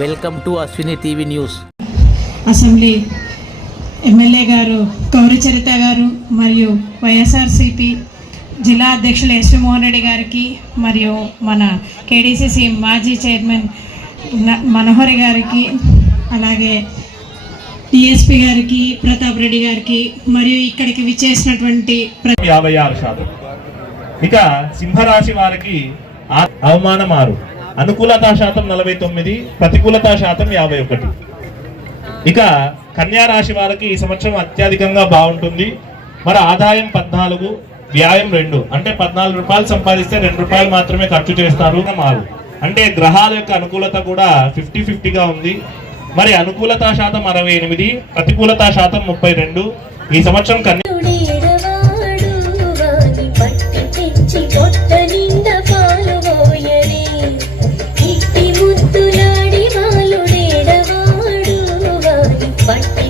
Welcome to Ashwini TV news assembly MLA గారు గౌరచరిత గారు మరియు వైఎస్ఆర్సిపి జిల్లా అధ్యక్షులు ఎస్వి మోహన్ రెడ్డి గారికి మరియు మన కేడీసీసీ మాజీ చైర్మన్ మనోహరి గారికి అలాగే డిఎస్పి గారికి ప్రతాప్ రెడ్డి గారికి మరియు ఇక్కడికి విచ్చేసినటువంటి యాభై ఆరు శాతం. ఇక సింహరాశి వారికి అవమానం ఆరు అనుకూలతా శాతం నలభై తొమ్మిది ప్రతికూలతా శాతం యాభై ఒకటి. ఇక కన్యా రాశి వారికి ఈ సంవత్సరం అత్యధికంగా బాగుంటుంది. మరి ఆదాయం పద్నాలుగు వ్యాయం రెండు. అంటే పద్నాలుగు రూపాయలు సంపాదిస్తే రెండు రూపాయలు మాత్రమే ఖర్చు చేస్తారు. మారు. అంటే గ్రహాల యొక్క అనుకూలత కూడా ఫిఫ్టీ ఫిఫ్టీగా ఉంది. మరి అనుకూలత శాతం అరవై ఎనిమిది ప్రతికూలత శాతం ముప్పై రెండు. ఈ సంవత్సరం కన్యా like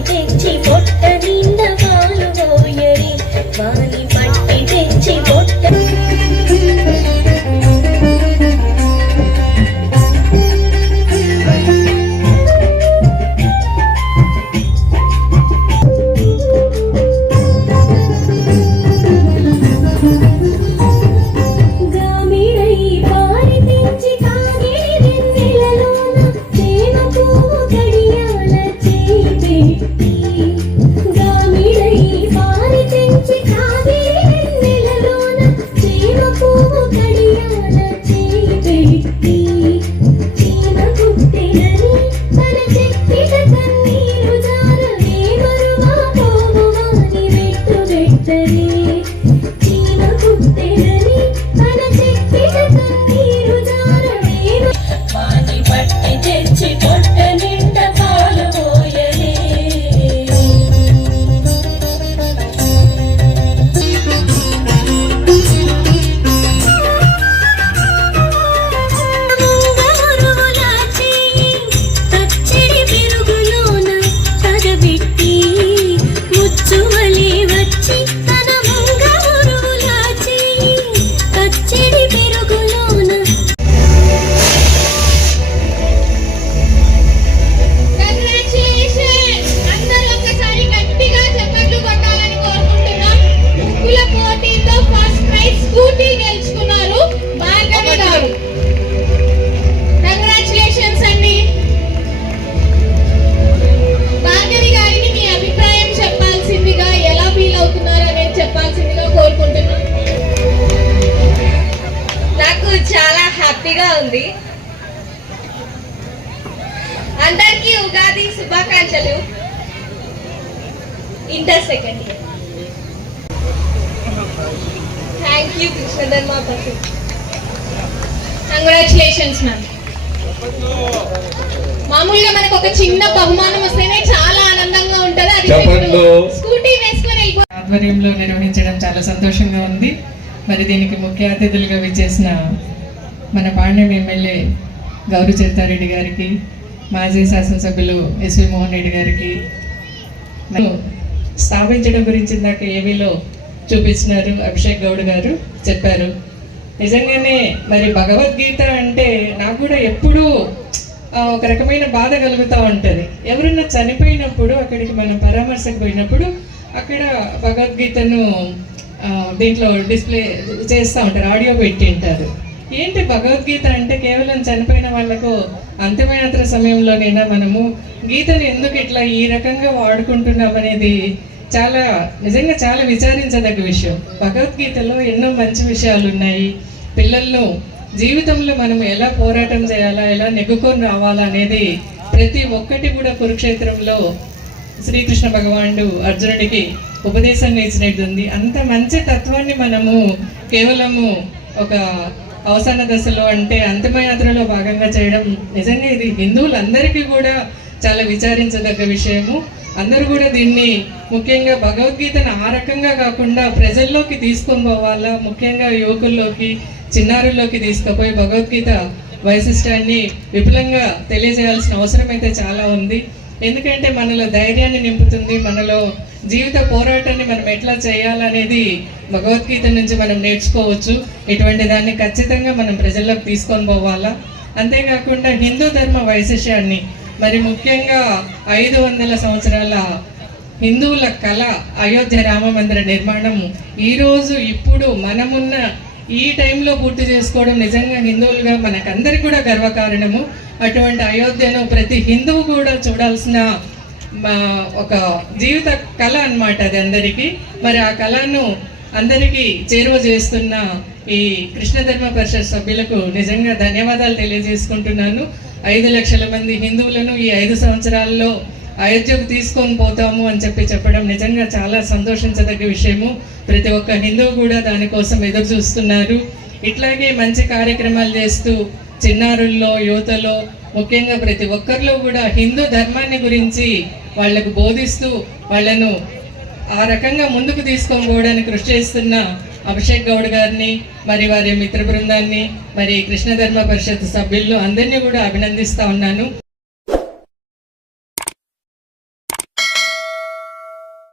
అందరికీ ఉగాది శుభాకాంక్షలు. Inter second year. Thank you Krishnadharma Basu congratulations ma'am మామూలుగా మనకు ఒక చిన్న బహుమానం వస్తేనే చాలా ఆనందంగా ఉంటది. అది. స్కూటీ వేసుకొని ఆధ్వర్యంలో నిర్వహించడం చాలా సంతోషంగా ఉంది. మరి దీనికి ముఖ్య అతిథులుగా విచ్చేసిన మన పాండ్యం ఎమ్మెల్యే గౌరు చిత్తారెడ్డి గారికి మాజీ శాసనసభ్యులు ఎస్వి మోహన్ రెడ్డి గారికి. స్థాపించడం గురించి ఇందాక ఏవీలో చూపించినారు అభిషేక్ గౌడ్ గారు చెప్పారు. నిజంగానే మరి భగవద్గీత అంటే నాకు కూడా ఎప్పుడూ ఒక రకమైన బాధ కలుగుతూ ఉంటుంది. ఎవరన్నా చనిపోయినప్పుడు అక్కడికి మనం పరామర్శకు పోయినప్పుడు అక్కడ భగవద్గీతను దీంట్లో డిస్ప్లే చేస్తూ ఉంటారు ఆడియో పెట్టింటారు ఏంటి భగవద్గీత అంటే కేవలం చనిపోయిన వాళ్ళకు అంతిమయాత్ర సమయంలోనైనా మనము? గీతను ఎందుకు ఇట్లా ఈ రకంగా వాడుకుంటున్నాం అనేది చాలా నిజంగా చాలా విచారించదగ్గ విషయం. భగవద్గీతలో ఎన్నో మంచి విషయాలు ఉన్నాయి పిల్లలను జీవితంలో మనం ఎలా పోరాటం చేయాలా ఎలా నెగ్గుకొని రావాలా అనేది ప్రతి ఒక్కటి కూడా కురుక్షేత్రంలో శ్రీకృష్ణ భగవానుడు అర్జునుడికి ఉపదేశాన్ని ఇచ్చినట్టుంది అంత మంచి తత్వాన్ని మనము కేవలము ఒక అవసాన దశలో అంటే అంతిమయాత్రలో భాగంగా చేయడం నిజంగా ఇది హిందువులందరికీ కూడా చాలా విచారించదగ్గ విషయము. అందరూ కూడా దీన్ని ముఖ్యంగా భగవద్గీతను ఆ రకంగా కాకుండా ప్రజల్లోకి తీసుకొని పోవాలా? ముఖ్యంగా యువకుల్లోకి చిన్నారుల్లోకి తీసుకుపోయి భగవద్గీత వైశిష్టాన్ని విపులంగా తెలియజేయాల్సిన అవసరం అయితే చాలా ఉంది. ఎందుకంటే మనలో ధైర్యాన్ని నింపుతుంది మనలో జీవిత పోరాటాన్ని మనం ఎట్లా చేయాలనేది భగవద్గీత నుంచి మనం నేర్చుకోవచ్చు. ఇటువంటి దాన్ని ఖచ్చితంగా మనం ప్రజల్లోకి తీసుకొని పోవాలా? అంతేకాకుండా హిందూ ధర్మ వైశిష్యాన్ని మరి ముఖ్యంగా ఐదు వందల సంవత్సరాల హిందువుల కళ అయోధ్య రామ మందిర నిర్మాణం ఈరోజు ఇప్పుడు మనమున్న ఈ టైంలో పూర్తి చేసుకోవడం నిజంగా హిందువులుగా మనకందరికీ కూడా గర్వకారణము. అటువంటి అయోధ్యను ప్రతి హిందువు కూడా చూడాల్సిన మా ఒక జీవిత కళ అన్నమాట అది అందరికీ. మరి ఆ కళను అందరికీ చేరువ చేస్తున్న ఈ కృష్ణధర్మ పరిషత్ సభ్యులకు నిజంగా ధన్యవాదాలు తెలియజేసుకుంటున్నాను. ఐదు లక్షల మంది హిందువులను ఈ ఐదు సంవత్సరాల్లో అయోధ్యకు తీసుకొని పోతాము అని చెప్పి చెప్పడం నిజంగా చాలా సంతోషించదగ్గ విషయము. ప్రతి ఒక్క హిందువు కూడా దానికోసం ఎదురు చూస్తున్నారు. ఇట్లాగే మంచి కార్యక్రమాలు చేస్తూ చిన్నారుల్లో యువతలో ముఖ్యంగా ప్రతి ఒక్కరిలో కూడా హిందూ ధర్మాన్ని గురించి వాళ్ళకు బోధిస్తూ వాళ్ళను ఆ రకంగా ముందుకు తీసుకొని పోవడానికి కృషి చేస్తున్న అభిషేక్ గౌడ్ గారిని మరి వారి మిత్ర బృందాన్ని మరి కృష్ణ ధర్మ పరిషత్ సభ్యులను అందరినీ కూడా అభినందిస్తూ ఉన్నాను.